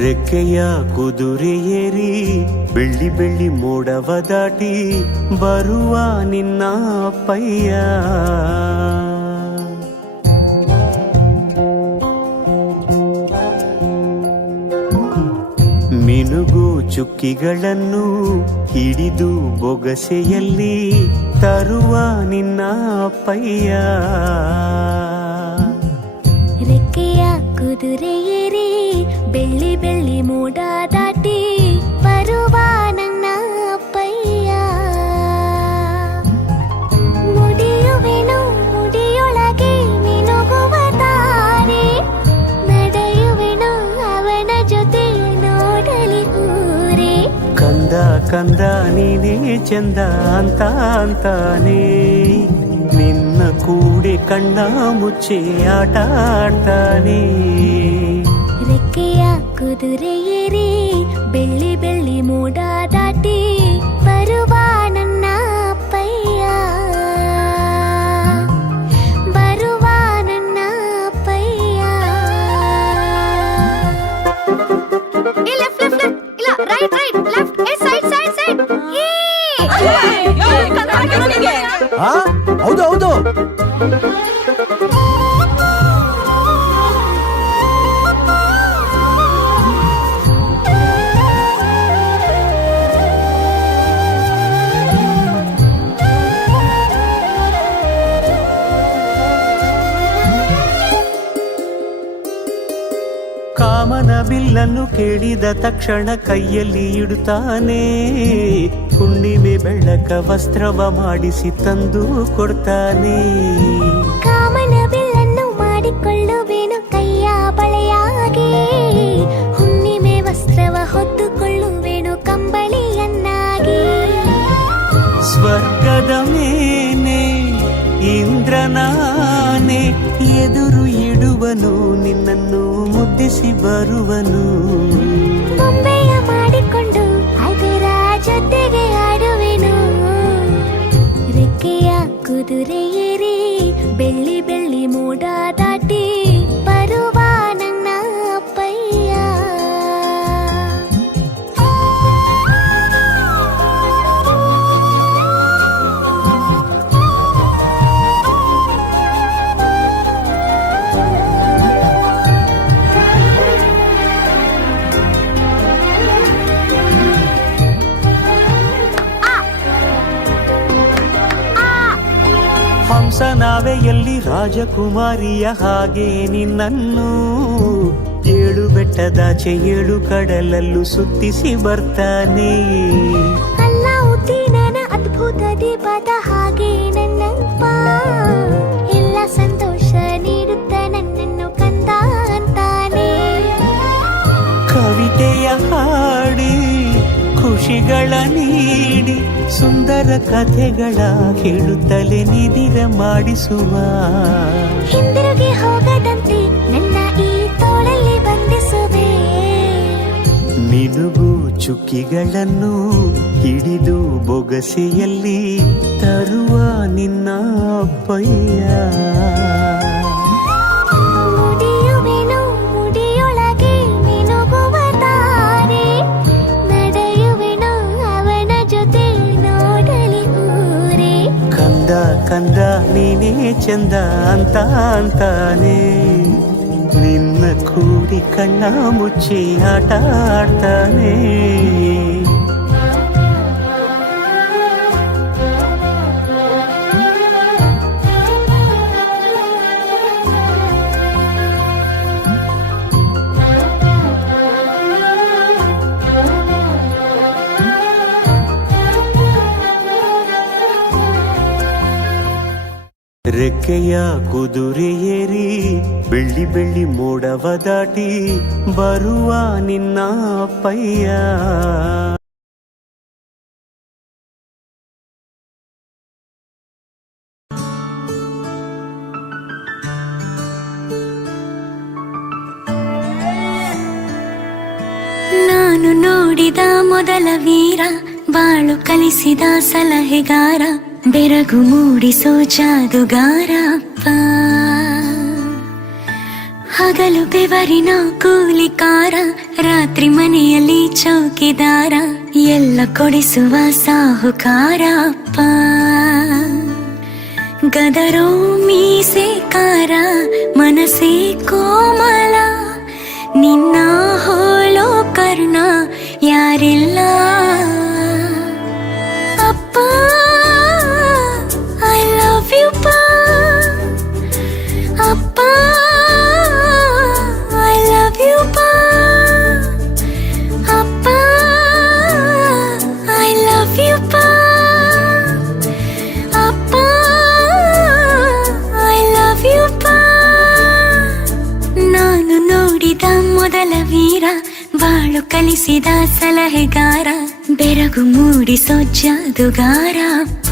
ರೆಕ್ಕೆಯ ಕುದುರೆ ಏರಿ ಬೆಳ್ಳಿ ಬೆಳ್ಳಿ ಮೋಡವ ದಾಟಿ ಬರುವ ನಿನ್ನ ಅಪ್ಪಯ್ಯ. ಮಿನುಗು ಚುಕ್ಕಿಗಳನ್ನು ಹಿಡಿದು ಬೊಗಸೆಯಲ್ಲಿ ತರುವ ನಿನ್ನ ಅಪ್ಪಯ್ಯ. ರೆಕ್ಕೆಯ ಕುದುರೆ ಏರಿ ಬೆಳ್ಳಿ ಬೆಳ್ಳಿ ಮೋಡ ದಾಟಿ ಬರುವ ನನ್ನ ಅಪ್ಪಯ್ಯ. ಮುಡಿಯುವೆನು ಮುಡಿಯೊಳಗೆ ಮಿನುಗುವ ತಾರೆ, ನಡೆಯುವೆನು ಅವನ ಜೊತೆ ನೋಡಲಿ ಊರೇ. ಕಂದ ಕಂದ ನೀನೇ ಚಂದ ಅಂತ ಅಂತಾನೆ, ನಿನ್ನ ಕೂಡೆ ಕಣ್ಣ ಮುಚ್ಚೆ ಆಟ ಆಡ್ತಾನೆ. ರೆಕ್ಕೆಯ ಕುದುರೆ ಏರಿ ಬೆಳ್ಳಿ ಬೆಳ್ಳಿ ಮೋಡ ದಾಟಿ ಬರುವ ನನ್ನ ಅಪ್ಪಯ್ಯ. ಬರುವ ನನ್ನ ಅಪ್ಪಯ್ಯ. ಲೆಫ್ಟ್ ಲೆಫ್ಟ್ ಇಲ್ಲ right right left side side side. ಹೌದು ಹೌದು. ಕಾಮನ ಬಿಲ್ಲನ್ನು ಕೇಳಿದ ತಕ್ಷಣ ಕೈಯಲ್ಲಿ ಇಡುತ್ತಾನೆ, ಹುಣ್ಣಿಮೆ ಬೆಳಕ ವಸ್ತ್ರವ ಮಾಡಿಸಿ ತಂದು ಕೊಡ್ತಾನೆ. ಕಾಮನ ಬಿಲ್ಲನ್ನು ಮಾಡಿಕೊಳ್ಳುವೆನು ಕೈಯ ಬಳೆಯಾಗಿ, ಹುಣ್ಣಿಮೆ ವಸ್ತ್ರವ ಹೊತ್ತುಕೊಳ್ಳುವೆನು ಕಂಬಳಿಯನ್ನಾಗಿ. ಸ್ವರ್ಗದ ಮೇಲೆ ಇಂದ್ರನಾನೆ ಎದುರು ಇಡುವನು, ನಿನ್ನನ್ನು ಮುದ್ದಿಸಿ ಬರುವನು. ಬೊಂಬೆಯ ಮಾಡಿಕೊಂಡು ಅದರ ಜೊತೆಗೆ ಆಡುವೆನು. ರೆಕ್ಕೆಯ ಕುದುರೆ ಏರಿ ಬೆಳ್ಳಿ ಬೆಳ್ಳಿ ಮೋಡ ದಾಟಿ ಬರುವ ನನ್ನ ಅಪ್ಪಯ್ಯ. ಹಂಸನಾವೆಯಲ್ಲಿ ರಾಜಕುಮಾರಿಯ ಹಾಗೆ ನಿನ್ನನ್ನು ಏಳು ಬೆಟ್ಟದಾಚೆ ಏಳು ಕಡಲಲ್ಲೂ ಸುತ್ತಿಸಿ ಬರ್ತಾನೆ. ಅಲ್ಲಾವುದ್ದೀನನ ಅದ್ಭುತ ದೀಪದ ಹಾಗೆ ನನ್ನಪ್ಪ ಎಲ್ಲ ಸಂತೋಷ ನೀಡುತ್ತ ನನ್ನನ್ನು ಕಂದ ಅಂತಾನೆ. ಕವಿತೆಯ ಹಾಡಿ ಖುಷಿಗಳ ನೀಡಿ ಸುಂದರ ಕಥೆಗಳ ಹೇಳುತ್ತಲೇ ನಿದಿರ ಮಾಡಿಸುವ. ಹಿಂದಿರುಗಿ ಹೋಗದಂತೆ ನನ್ನ ಈ ತೋಳಲ್ಲಿ ಬಂಧಿಸುವೆ. ಮಿನುಗು ಚುಕ್ಕಿಗಳನ್ನು ಹಿಡಿದು ಬೊಗಸೆಯಲ್ಲಿ ತರುವ ನಿನ್ನ ಅಪ್ಪಯ್ಯ. ಮುಡಿಯುವೆನು ಮುಡಿಯೊಳಗೆ ಮಿನುಗುವ ತಾರೆ, ನಡೆಯುವೆನು ಅವನ ಜೊತೆ ನೋಡಲಿ ಊರೇ. ಕಂದ ಕಂದ ನೀನೇ ಚಂದ ಅಂತ ಅಂತಾನೆ, ನಿನ್ನ ಕೂಡಿ ಕಣ್ಣ ಮುಚ್ಚಿ ಆಟ ಆಡ್ತಾನೆ. ರೆಕ್ಕೆಯ ಕುದುರೆ ಏರಿ ಬೆಳ್ಳಿ ಬೆಳ್ಳಿ ಮೋಡವ ದಾಟಿ ಬರುವ ನಿನ್ನ ಅಪ್ಪಯ್ಯ. ನಾನು ನೋಡಿದ ಮೊದಲ ವೀರ, ಬಾಳು ಕಲಿಸಿದ ಸಲಹೆಗಾರ, ಬೆರಗು ಮೂಡಿಸೋ ಜಾದುಗಾರ ಅಪ್ಪ. ಹಗಲು ಬೆವರಿನ ಕೂಲಿಕಾರ, ರಾತ್ರಿ ಮನೆಯಲ್ಲಿ ಚೌಕಿದಾರ, ಎಲ್ಲ ಕೊಡಿಸುವ ಸಾಹುಕಾರ ಅಪ್ಪ. ಗದರೋ ಮೀಸೆಕಾರ, ಮನಸ್ಸೇ ಕೋಮಲ, ನಿನ್ನ ಹೋಲೋ ಕರ್ಣ ಯಾರಿಲ್ಲ. ಅಪ್ಪ ಐ ಲವ್ ಯು ಪಾ, ಅಪ್ಪ ಐ ಲವ್ ಯು ಪಾ, ಅಪ್ಪ ಐ ಲವ್ ಯು ಪಾ, ಅಪ್ಪ ಐ ಲವ್ ಯು ಪಾ. ನಾನು ನೋಡಿದ ಮೊದಲ ವೀರ, ಬಾಳು ಕಲಿಸಿದ ಸಲಹೆಗಾರ, ಬೆರಗು ಮೂಡಿಸೋ ಜಾದುಗಾರ ಅಪ್ಪ.